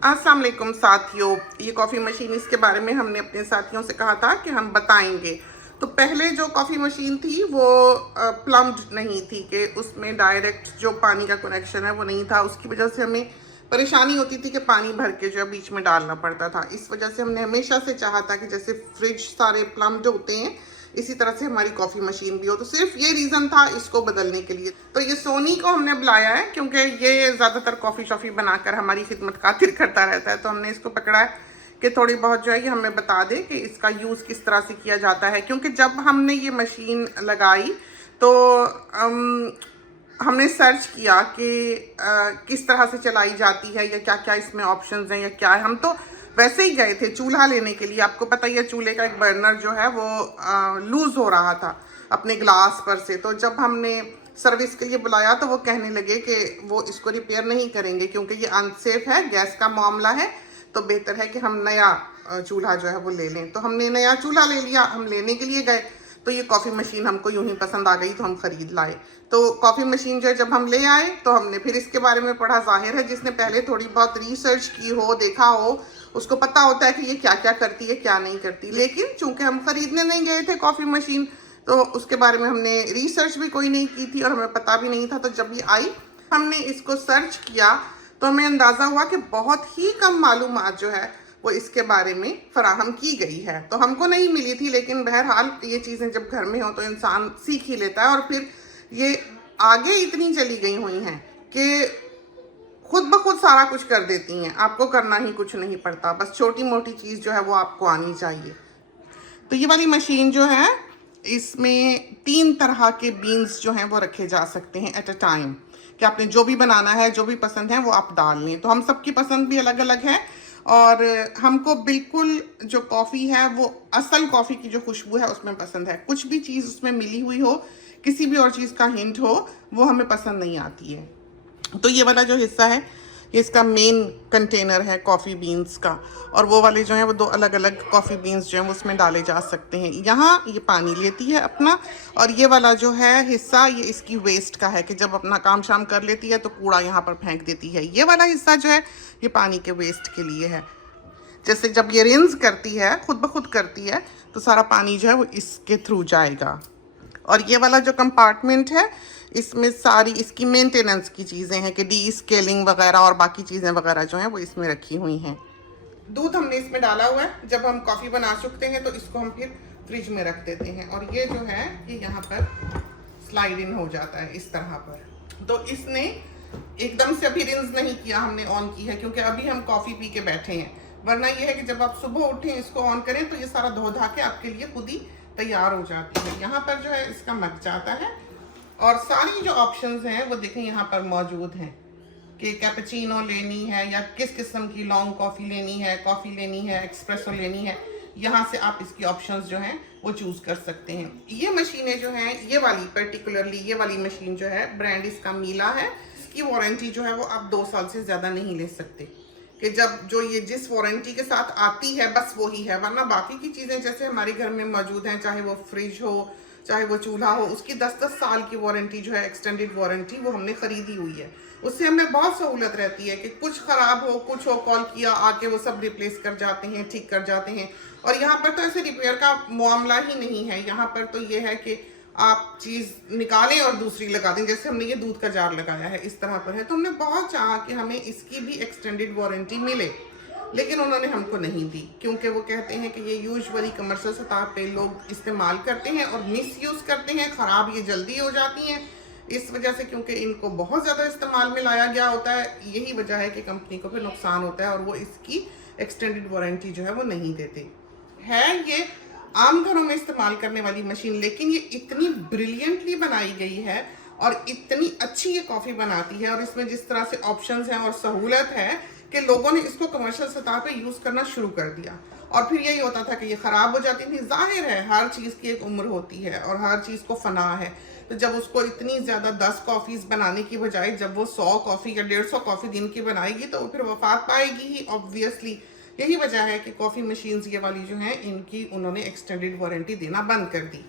अस्सलाम वालेकुम साथियों, ये कॉफ़ी मशीन, इसके बारे में हमने अपने साथियों से कहा था कि हम बताएंगे। तो पहले जो कॉफ़ी मशीन थी वो प्लम्ब्ड नहीं थी, कि उसमें डायरेक्ट जो पानी का कनेक्शन है वो नहीं था। उसकी वजह से हमें परेशानी होती थी कि पानी भर के जो है बीच में डालना पड़ता था। इस वजह से हमने हमेशा से चाहा था कि जैसे फ्रिज सारे प्लम्ब्ड होते हैं, इसी तरह से हमारी कॉफ़ी मशीन भी हो। तो सिर्फ ये रीज़न था इसको बदलने के लिए। तो ये सोनी को हमने बुलाया है क्योंकि ये ज़्यादातर कॉफ़ी शॉफ़ी बनाकर हमारी खिदमत खातिर करता रहता है। तो हमने इसको पकड़ा है कि थोड़ी बहुत जो है ये हमें बता दे कि इसका यूज़ किस तरह से किया जाता है। क्योंकि जब हमने ये मशीन लगाई तो हमने सर्च किया कि किस तरह से चलाई जाती है या क्या क्या इसमें ऑप्शंस हैं या क्या है। हम तो वैसे ही गए थे चूल्हा लेने के लिए। आपको पता ही है चूल्हे का एक बर्नर जो है वो लूज़ हो रहा था अपने ग्लास पर से। तो जब हमने सर्विस के लिए बुलाया तो वो कहने लगे कि वो इसको रिपेयर नहीं करेंगे क्योंकि ये अनसेफ है, गैस का मामला है, तो बेहतर है कि हम नया चूल्हा जो है वो ले लें। तो हमने नया चूल्हा ले लिया। हम लेने के लिए गए तो ये कॉफ़ी मशीन हमको यूं ही पसंद आ गई तो हम ख़रीद लाए। तो कॉफ़ी मशीन जो है जब हम ले आए तो हमने फिर इसके बारे में पढ़ा। ज़ाहिर है जिसने पहले थोड़ी बहुत रिसर्च की हो, देखा हो, उसको पता होता है कि ये क्या क्या करती है क्या नहीं करती। लेकिन चूंकि हम ख़रीदने नहीं गए थे कॉफ़ी मशीन, तो उसके बारे में हमने रिसर्च भी कोई नहीं की थी और हमें पता भी नहीं था। तो जब ये आई हमने इसको सर्च किया तो हमें अंदाज़ा हुआ कि बहुत ही कम मालूमात जो है वो इसके बारे में फराहम की गई है। तो हमको नहीं मिली थी, लेकिन बहरहाल ये चीज़ें जब घर में हो तो इंसान सीख ही लेता है। और फिर ये आगे इतनी चली गई हुई हैं कि खुद ब खुद सारा कुछ कर देती हैं, आपको करना ही कुछ नहीं पड़ता। बस छोटी मोटी चीज़ जो है वो आपको आनी चाहिए। तो ये वाली मशीन जो है इसमें 3 तरह के बीन्स जो हैं वो रखे जा सकते हैं एट अ टाइम, कि आपने जो भी बनाना है, जो भी पसंद है वो आप डाल लें। तो हम सबकी पसंद भी अलग अलग है और हमको बिल्कुल जो कॉफ़ी है वो असल कॉफ़ी की जो खुशबू है उसमें पसंद है। कुछ भी चीज़ उसमें मिली हुई हो, किसी भी और चीज़ का हिंट हो, वो हमें पसंद नहीं आती है। तो ये वाला जो हिस्सा है ये इसका मेन कंटेनर है कॉफ़ी बीन्स का, और वो वाले जो हैं वो 2 अलग अलग कॉफ़ी बीन्स जो हैं वो उसमें डाले जा सकते हैं। यहाँ ये पानी लेती है अपना, और ये वाला जो है हिस्सा ये इसकी वेस्ट का है कि जब अपना काम शाम कर लेती है तो कूड़ा यहाँ पर फेंक देती है। ये वाला हिस्सा जो है ये पानी के वेस्ट के लिए है। जैसे जब ये रिंस करती है, खुद ब खुद करती है, तो सारा पानी जो है वो इसके थ्रू जाएगा। और ये वाला जो कंपार्टमेंट है इसमें सारी इसकी मेंटेनेंस की चीज़ें हैं कि डी स्केलिंग वगैरह और बाकी चीज़ें वगैरह जो हैं वो इसमें रखी हुई हैं। दूध हमने इसमें डाला हुआ है। जब हम कॉफ़ी बना चुकते हैं तो इसको हम फिर फ्रिज में रख देते हैं और ये जो है ये यहाँ पर स्लाइड इन हो जाता है इस तरह पर। तो इसने एकदम से अभी रिंस नहीं किया, हमने ऑन की है क्योंकि अभी हम कॉफ़ी पी के बैठे हैं। वरना ये है कि जब आप सुबह उठें इसको ऑन करें तो ये सारा धो धा के आपके लिए खुद ही तैयार हो जाती है। यहाँ पर जो है इसका मग जाता है और सारी जो ऑप्शंस हैं वो देखें यहाँ पर मौजूद हैं कि कैपेचिनो लेनी है या किस किस्म की लॉन्ग कॉफ़ी लेनी है, कॉफ़ी लेनी है, एक्सप्रेसो लेनी है। यहाँ से आप इसकी ऑप्शंस जो हैं वो चूज़ कर सकते हैं। ये मशीनें जो हैं, ये वाली पर्टिकुलरली ये वाली मशीन जो है, ब्रांड इसका मीला है। इसकी वारंटी जो है वो आप 2 साल से ज़्यादा नहीं ले सकते, कि जब जो ये जिस वारंटी के साथ आती है बस वही है। वरना बाकी की चीज़ें जैसे हमारे घर में मौजूद हैं, चाहे वो फ्रिज हो चाहे वो चूल्हा हो, उसकी 10-10 साल की वारंटी जो है, एक्सटेंडेड वारंटी, वो हमने ख़रीदी हुई है। उससे हमें बहुत सहूलत रहती है कि कुछ ख़राब हो, कुछ हो, कॉल किया, आके वो सब रिप्लेस कर जाते हैं, ठीक कर जाते हैं। और यहाँ पर तो ऐसे रिपेयर का मामला ही नहीं है। यहाँ पर तो ये है कि आप चीज़ निकालें और दूसरी लगा दें। जैसे हमने ये दूध का जार लगाया है इस तरह पर है, तो हमने बहुत चाहा कि हमें इसकी भी एक्सटेंडेड वारंटी मिले, लेकिन उन्होंने हमको नहीं दी क्योंकि वो कहते हैं कि ये यूजुअली कमर्शियल सतह पे लोग इस्तेमाल करते हैं और मिसयूज़ करते हैं, ख़राब ये जल्दी हो जाती हैं इस वजह से, क्योंकि इनको बहुत ज़्यादा इस्तेमाल में लाया गया होता है। यही वजह है कि कंपनी को फिर नुकसान होता है और वो इसकी एक्सटेंडेड वारंटी जो है वो नहीं देते। है ये आम घरों में इस्तेमाल करने वाली मशीन, लेकिन ये इतनी ब्रिलियंटली बनाई गई है और इतनी अच्छी ये कॉफ़ी बनाती है और इसमें जिस तरह से ऑप्शंस हैं और सहूलत है कि लोगों ने इसको कमर्शियल सतह पे यूज़ करना शुरू कर दिया। और फिर यही होता था कि ये ख़राब हो जाती थी। जाहिर है हर चीज़ की एक उम्र होती है और हर चीज़ को फ़ना है। तो जब उसको इतनी ज़्यादा 10 कॉफ़ीज़ बनाने की बजाय जब वो 100 कॉफ़ी या 150 कॉफ़ी दिन की बनाएगी तो फिर वफात पाएगी ही ऑब्वियसली। यही वजह है कि कॉफ़ी मशीन्स ये वाली जो हैं इनकी उन्होंने एक्सटेंडेड वारंटी देना बंद कर दी।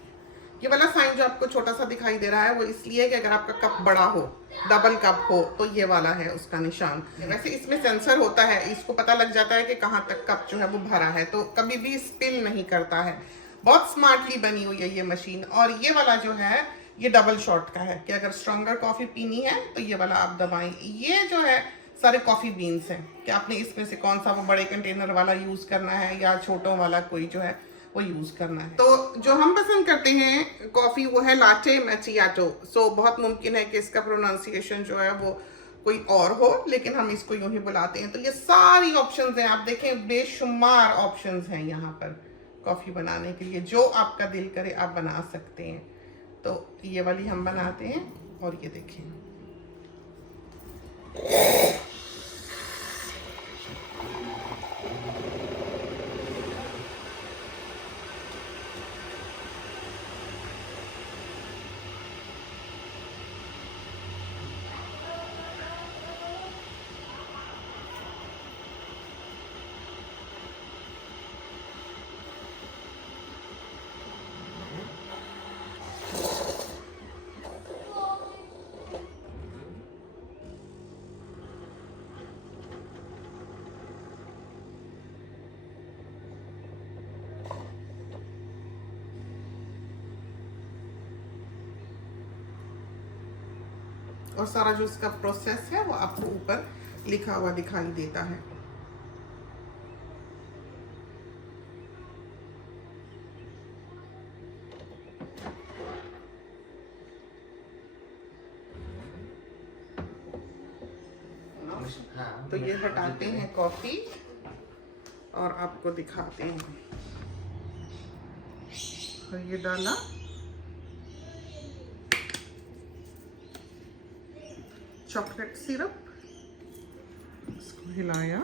ये वाला साइन जो आपको छोटा सा दिखाई दे रहा है वो इसलिए कि अगर आपका कप बड़ा हो, डबल कप हो, तो ये वाला है उसका निशान। वैसे इसमें सेंसर होता है, इसको पता लग जाता है कि कहाँ तक कप जो है वो भरा है, तो कभी भी स्पिल नहीं करता है। बहुत स्मार्टली बनी हुई है ये मशीन। और ये वाला जो है ये डबल शॉट का है कि अगर स्ट्रॉन्गर कॉफ़ी पीनी है तो ये वाला आप दबाएं। ये जो है सारे कॉफ़ी बीन्स हैं कि आपने इसमें से कौन सा, वो बड़े कंटेनर वाला यूज़ करना है या छोटों वाला कोई जो है वो यूज़ करना है। तो जो हम पसंद करते हैं कॉफ़ी वो है लाटे मैचियाटो। सो बहुत मुमकिन है कि इसका प्रोनाउंसिएशन जो है वो कोई और हो, लेकिन हम इसको यूं ही बुलाते हैं। तो ये सारी ऑप्शंस हैं, आप देखें बेशुमार ऑप्शंस हैं यहाँ पर कॉफ़ी बनाने के लिए। जो आपका दिल करे आप बना सकते हैं। तो ये वाली हम बनाते हैं और ये देखें। और सारा जो इसका प्रोसेस है वो आपको ऊपर लिखा हुआ दिखाई देता है। तो ये हटाते हैं कॉफी और आपको दिखाते हैं। और ये डाला, चॉकलेट सिरप, इसको हिलाया,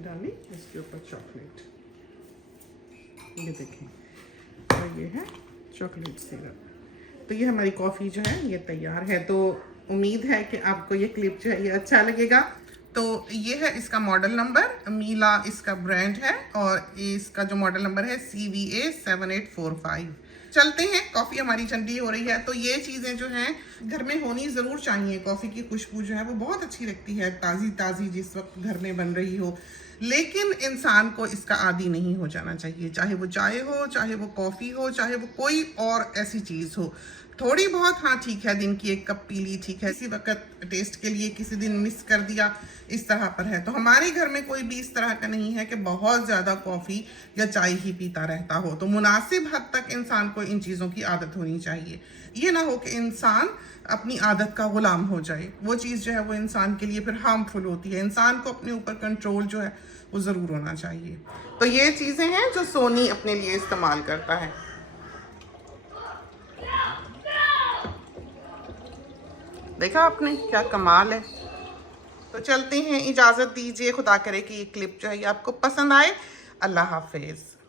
डाली, इसके ऊपर चॉकलेट, ये देखें, और ये है चॉकलेट सिरप। तो ये हमारी कॉफ़ी जो है ये तैयार है। तो उम्मीद है कि आपको ये क्लिप जो है ये अच्छा लगेगा। तो ये है इसका मॉडल नंबर, मीला इसका ब्रांड है और इसका जो मॉडल नंबर है CVA 7845। चलते हैं, कॉफ़ी हमारी ठंडी हो रही है। तो ये चीज़ें जो हैं घर में होनी ज़रूर चाहिए। कॉफ़ी की खुशबू जो है वो बहुत अच्छी लगती है, ताज़ी ताज़ी जिस वक्त घर में बन रही हो। लेकिन इंसान को इसका आदी नहीं हो जाना चाहिए, चाहे वो चाय हो, चाहे वो कॉफ़ी हो, चाहे वो कोई और ऐसी चीज़ हो। थोड़ी बहुत हाँ ठीक है, दिन की 1 कप पी ली ठीक है, किसी वक्त टेस्ट के लिए, किसी दिन मिस कर दिया, इस तरह पर है। तो हमारे घर में कोई भी इस तरह का नहीं है कि बहुत ज़्यादा कॉफ़ी या चाय ही पीता रहता हो। तो मुनासिब हद तक इंसान को इन चीज़ों की आदत होनी चाहिए। ये ना हो कि इंसान अपनी आदत का गुलाम हो जाए, वो चीज़ जो है वो इंसान के लिए फिर हार्मफुल होती है। इंसान को अपने ऊपर कंट्रोल जो है वो ज़रूर होना चाहिए। तो ये चीज़ें हैं जो सोनी अपने लिए इस्तेमाल करता है। देखा आपने क्या कमाल है। तो चलते हैं, इजाज़त दीजिए, खुदा करे कि ये क्लिप जो है ये आपको पसंद आए। अल्लाह हाफिज़।